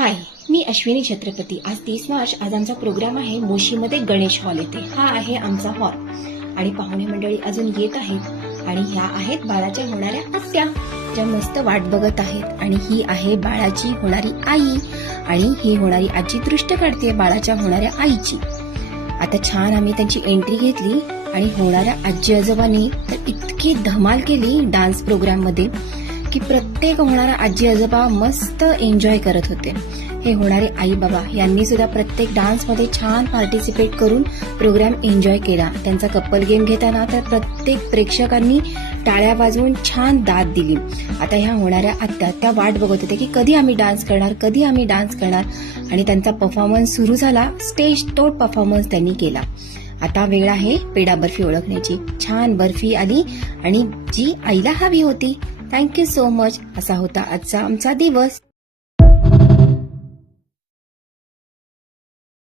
हाय मी अश्विनी छत्रपती. आज तीस मार्च आज आमचा प्रोग्राम आहे मोशीमध्ये गणेश हॉल येथे. हा आहे आमचा हॉल. आणि पाहुणे मंडळी अजून येत आहेत आणि ह्या आहेत बाळाच्या होणाऱ्या आत्या ज्या मस्त वाट बघत आहेत. आणि ही आहे बाळाची होणारी आई आणि ही होणारी आजी दृष्ट काढते बाळाच्या होणाऱ्या आईची. आता छान आम्ही त्यांची एंट्री घेतली आणि होणाऱ्या आजी आजोबांनी तर इतकी धमाल केली डान्स प्रोग्राममध्ये मध्ये. की प्रत्येक होणारा आजी आजोबा मस्त एन्जॉय करत होते. हे होणारे आई बाबा यांनी सुद्धा प्रत्येक डान्समध्ये छान पार्टिसिपेट करून प्रोग्राम एन्जॉय केला. त्यांचा कपल गेम घेताना तर प्रत्येक प्रेक्षकांनी टाळ्या वाजवून छान दाद दिली. आता ह्या होणाऱ्या आत्या त्या वाट बघत होत्या की कधी आम्ही डान्स करणार कधी आम्ही डान्स करणार? आणि त्यांचा परफॉर्मन्स सुरू झाला. स्टेज तोड परफॉर्मन्स त्यांनी केला. आता वेळ आहे पेडा बर्फी ओळखण्याची. छान बर्फी आली आणि जी आईला हवी होती. थँक्यू सो मच असा होता आजचा आमचा दिवस.